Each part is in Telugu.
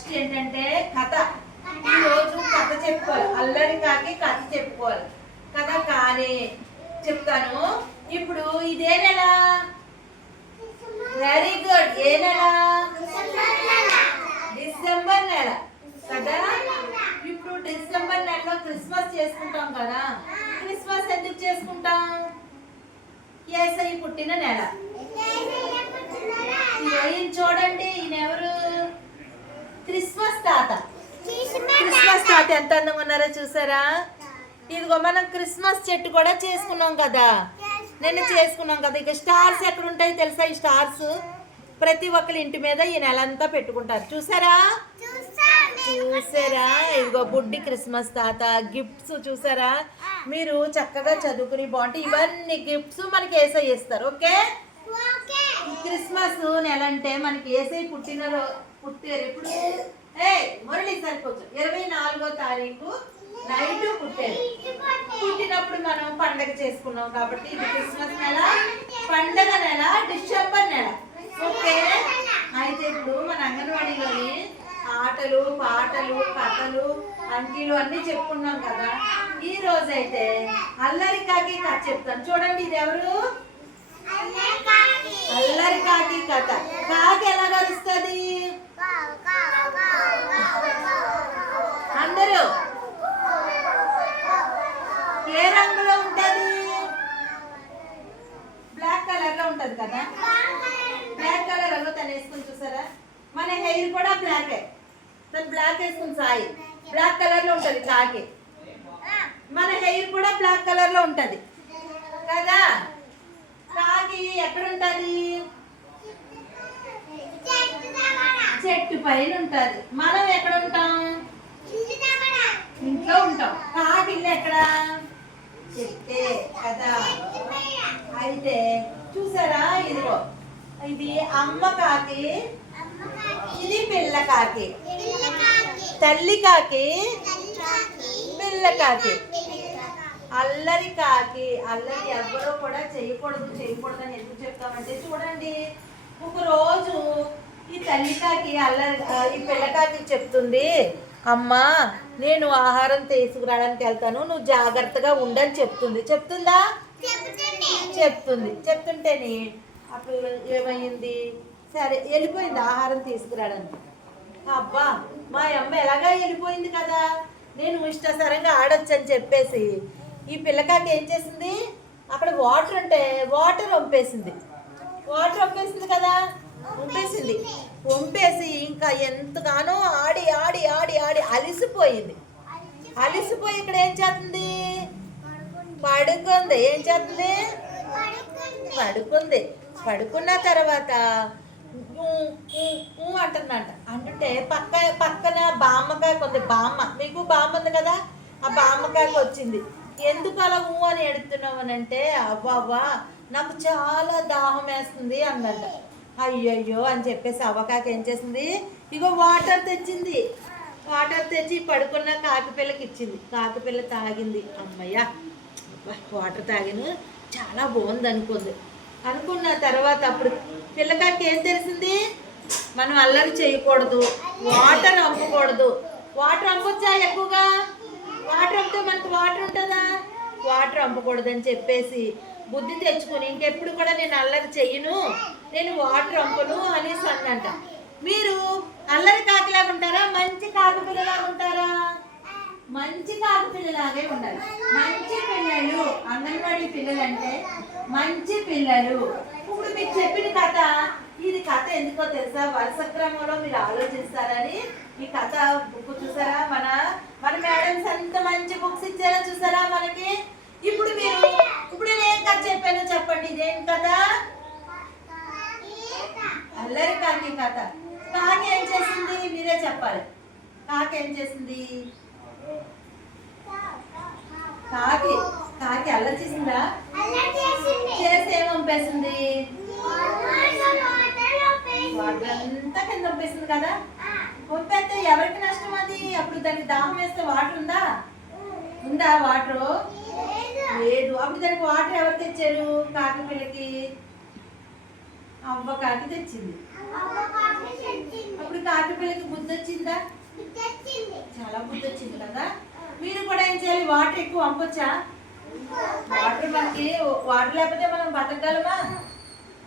ఫస్ట్ ఏంటంటే కథ. ఈరోజు కథ చెప్పుకోవాలి. అల్లరి కాకి కథ చెప్పుకోవాలి. కథ కానీ చెప్తాను. ఇప్పుడు ఇదే నెల. వెరీ గుడ్ ఏ నెల? డిసెంబర్ నెల. కదా? ఇప్పుడు డిసెంబర్ నెలలో క్రిస్మస్ చేసుకుంటాం కదా? క్రిస్మస్ ఎందుకు చేసుకుంటాం? ఏసై పుట్టిన నెల. క్రిస్మస్ తాత క్రిస్మస్ తాత ఎంత అందంగా ఉన్నారో చూసారా? ఇదిగో మనం క్రిస్మస్ చెట్టు కూడా చేసుకున్నాం కదా. నిన్న చేసుకున్నాం కదా. ఇక స్టార్స్ ఎక్కడ ఉంటాయి తెలుసా ఈ స్టార్స్? ప్రతి ఒక్కరి ఇంటి మీద ఈ నెల అంతా పెట్టుకుంటారు. చూసారా? చూసారా? ఇదిగో బుడ్డి క్రిస్మస్ తాత గిఫ్ట్స్ చూసారా? మీరు చక్కగా చదువుకుని బాగుంటే ఇవన్నీ గిఫ్ట్స్ మనకి ఏసై ఇస్తారు. ఓకే? క్రిస్మస్ నెల అంటే మనకి ఏసై పుట్టిన పుట్టారు ఇప్పుడు ఏ మురళి సరిపోవచ్చు. ఇరవై నాలుగో తారీఖు నైట్ పుట్టారు. పుట్టినప్పుడు మనం పండగ చేసుకున్నాం కాబట్టి ఇది క్రిస్మస్ నెల పండగ నెల డిసెంబర్ నెల. ఓకే? అయితే ఇప్పుడు మన అంగన్వాడీలోని ఆటలు పాటలు కథలు అంకీలు అన్ని చెప్పుకున్నాం కదా. ఈ రోజైతే అల్లరికాకి అల్లరి కాకి కథ చెప్తాను. చూడండి ఇది ఎవరు? అల్లరి కాకి కథ. కాకి ఎలా కలుస్తుంది? అందరూ ఏ రంగులో ఉంటుంది? బ్లాక్ కలర్లో ఉంటది కదా? బ్లాక్ కలర్ రంగు తను వేసుకుని చూసారా? మన హెయిర్ కూడా బ్లాకే. తను బ్లాక్ వేసుకుని సాయి. బ్లాక్ కలర్లో ఉంటది కాకి. మన హెయిర్ కూడా బ్లాక్ కలర్లో ఉంటది కదా కాకి ఎక్కడ ఉంటది చెట్టు పైన ఉంటుంది మనం ఎక్కడ ఉంటాం ఇంట్లో ఉంటాం. కాకి ఇల్లు ఎక్కడ? చెప్తే కదా. అయితే చూసారా? ఇదిగో. ఇది అమ్మ కాకి ఇది పిల్ల కాకి తల్లి కాకి పిల్ల కాకి. అల్లరి కాకి. అల్లరి ఎవరో కూడా చేయకూడదు చేయకూడదు అని ఎందుకు చెప్తామంటే చూడండి. ఒక రోజు ఈ తల్లి కాకి అల్లరి ఆ, ఈ పిల్ల కాకి చెప్తుంది అమ్మా నేను ఆహారం తీసుకురావడానికి వెళ్తాను నువ్వు జాగ్రత్తగా ఉండని చెప్తుంది. చెప్తుందా? చెప్తుంది. చెప్తుంటేని అప్పుడు ఏమైంది? సరే వెళ్ళిపోయింది ఆహారం తీసుకురావడానికి. అబ్బా మా అమ్మ ఎలాగా వెళ్ళిపోయింది కదా? నేను ఇష్టసరంగా ఆడొచ్చు అని చెప్పేసి. ఈ పిల్లకాకి ఏం చేసింది? అక్కడ వాటర్ ఉంటే వాటర్ వంపేసింది. వాటర్ వంపేసింది కదా? పంపేసింది పంపేసి ఇంకా ఎంతగానో ఆడి ఆడి ఆడి ఆడి అలిసిపోయింది. అలిసిపోయి ఇక్కడ ఏం చేస్తుంది? పడుకుంది. ఏం చేస్తుంది? పడుకుంది. పడుకున్న తర్వాత ఊ, అంటుందంట. అంటుంటే పక్క పక్కన బామ్మకాయ కొంది బామ్మ. మీకు బామ్మ ఉంది కదా? ఆ బామ్మకాయకు వచ్చింది. ఎందుకు అలా ఊ అని ఎడుతున్నావు అని అంటే అవ్వవ్వా నాకు చాలా దాహం వేస్తుంది అందంట అయ్యయ్యో అని చెప్పేసి అవ్వకాక ఏం చేసింది? ఇగో వాటర్ తెచ్చింది. వాటర్ తెచ్చి పడుకున్న కాకిపిల్లకి ఇచ్చింది. కాకిపిల్ల తాగింది. అమ్మయ్య వాటర్ తాగాను చాలా బాగుంది అనుకుంది. అనుకున్న తర్వాత అప్పుడు పిల్లకాకి ఏం తెలిసింది? మనం అల్లరి చేయకూడదు. వాటర్ అమ్మకూడదు. వాటర్ అమ్మొచ్చా ఎక్కువగా? వాటర్ అమ్మితే మనకు వాటర్ ఉంటుందా? వాటర్ అమ్మకూడదు అని చెప్పేసి బుద్ధి తెచ్చుకొని ఇంకెప్పుడు కూడా నేను అల్లరి చెయ్యను. నేను వాటర్ అమ్మను అనేసి అన్నంట. మీరు అల్లరి కాకిలాగా ఉంటారా? మంచి కాకి పిల్లలాగా ఉంటారా? మంచి కాకు పిల్లలాగే ఉండాలి. మంచి పిల్లలు అంగన్వాడీ పిల్లలు అంటే మంచి పిల్లలు. ఇప్పుడు మీకు చెప్పిన కథ ఇది కథ ఎందుకో తెలుసా? వరుస క్రమంలో మీరు ఆలోచిస్తారని ఈ కథ బుక్ చూసారా? మన మన మేడమ్స్ అంత మంచి బుక్స్ ఇచ్చారా? చూసారా మనకి? ఇప్పుడు మీరు ఇప్పుడు నేను ఏం కథ చెప్పానో ఇదేం కథ? అల్లరి కాకి కథ. కాకి ఏం చేసింది? మీరే చెప్పాలి. కాకి ఏం చేసింది? కాకి కాకి అల్లరి చేసిందా? చేసి ఏం పంపేసింది? అంతా కింద పంపేసింది కదా. పంపేస్తే ఎవరికి నష్టం అది? అప్పుడు దానికి దాహం వేస్తే వాటర్ ఉందా? ఉందా వాటర్? లేదు. అప్పుడు దానికి వాటర్ ఎవరు తెచ్చారు? కాకి పిల్లకి? అవ్వ కాకి తెచ్చింది. అప్పుడు కాకి పిల్లకి బుద్ధి వచ్చిందా చాలా బుద్ధి వచ్చింది కదా. మీరు కూడా ఏం చేయాలి? వాటర్ ఎక్కువ పంపొచ్చా వాటర్ మనకి వాటర్ లేకపోతే మనం బతకగలమా?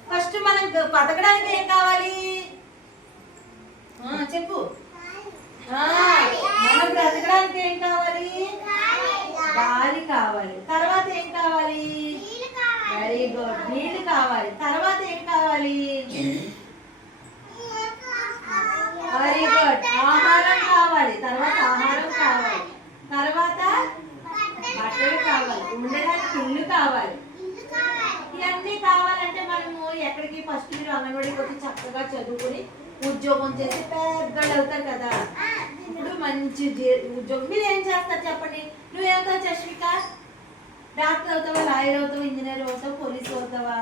ఫస్ట్ మనం బతకడానికి ఏం కావాలి ఆ, చెప్పు ఆ, మనం బ్రతకడానికి ఏం కావాలి గాలి కావాలి తర్వాత ఏం కావాలి వెరీ గుడ్ నీళ్ళు కావాలి తర్వాత ఏం కావాలి వెరీ గుడ్ ఆహారం కావాలి తర్వాత ఆహారం కావాలి తర్వాత బట్టలు కావాలి ఉండడానికి ఇల్లు కావాలి ఇవన్నీ కావాలంటే మనము ఎక్కడికి ఫస్ట్ మీరు అంగన్వాడీకి వచ్చి చక్కగా చదువుకుని ఉద్యోగం చేసి పెద్దలు అవుతారు కదా. ఇప్పుడు మంచి ఉద్యోగం. మీరు ఏం చేస్తారు చెప్పండి? నువ్వేమవుతావు చష్మిక? డాక్టర్ అవుతావా లాయర్ అవుతావా ఇంజనీర్ అవుతావా పోలీస్ అవుతావా?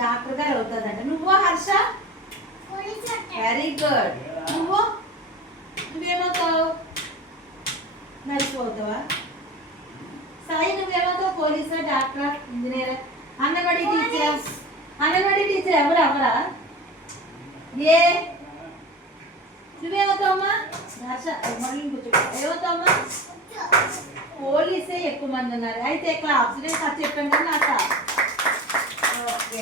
డాక్టర్ గారు అవుతుందంట నువ్వు హర్ష? వెరీ గుడ్ నువ్వు? నువ్వేమవుతావు? నర్సు అవుతావా? సాయి నువ్వేమవుతావు? పోలీసా doctor engineer? Anganwadi teacher anganwadi teacher ఎవరు ఎవరా? ఏ? నువ్వేమవుతావమ్మా? దర్శ మళ్ళీ కూర్చో. ఏమవుతావమ్మా? పోలీసే ఎక్కువ మంది ఉన్నారు. అయితే క్లాస్ నేను చెప్పండి కదా నాకు ఓకే.